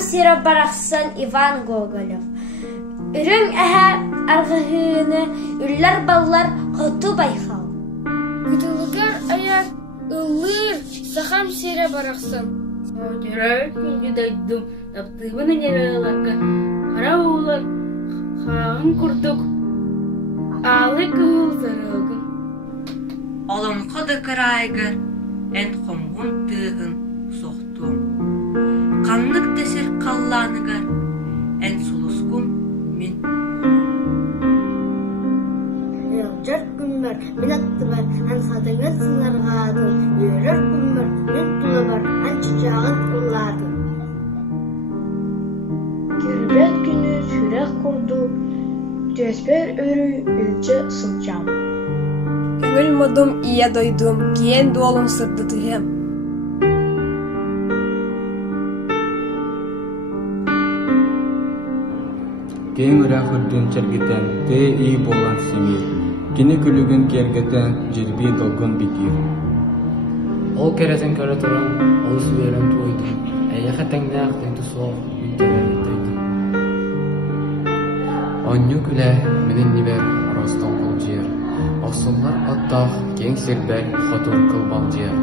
сире барахсан Иван Гоголев. Үрүң эһэ аргыһыны үлләр баллар хоту байхал. Күтүлгөр аяр ыллыр сахам сире барахсан. Жара күнү дайдым, таптыбыны нереларга. Хараулар хагын курдук. Алы кыл сарыгын. Олонқы да карайгар, эн хомгун тыгын соқтуым. Қаннық тесер қалланыгар, эн сулускум мен Жар күмбөр мен аттыбар, ан хадыңын сынарғадым. Үйрөр күмбөр мен тулабар, ан чычағын ұладым. Кербет күнү сүрек курду, төспер өрү үлче сылчам. Үңүл модум ия дойдум, киен дуолум сырдытыгым. Кең үрә хүрдүн чергетен, те ий болан семир. Кини күлүгүн кергетен, жерби долгун битир. Ол кересен көрө туран, ол сүберен туйдум. Эйэхэ теңнээх теңті соқ, мүнтелерін тойдум. Онню күлэ, менен нибер ростон кол жер. Осыллар аттах, кең сербер, хотур кылбал жер.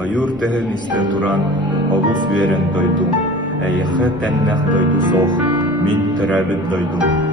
Аюр тәһен исте туран, олус верен дойдум. Эйэхэ тәннәх дойду соқ, мин төрәбет дойдум.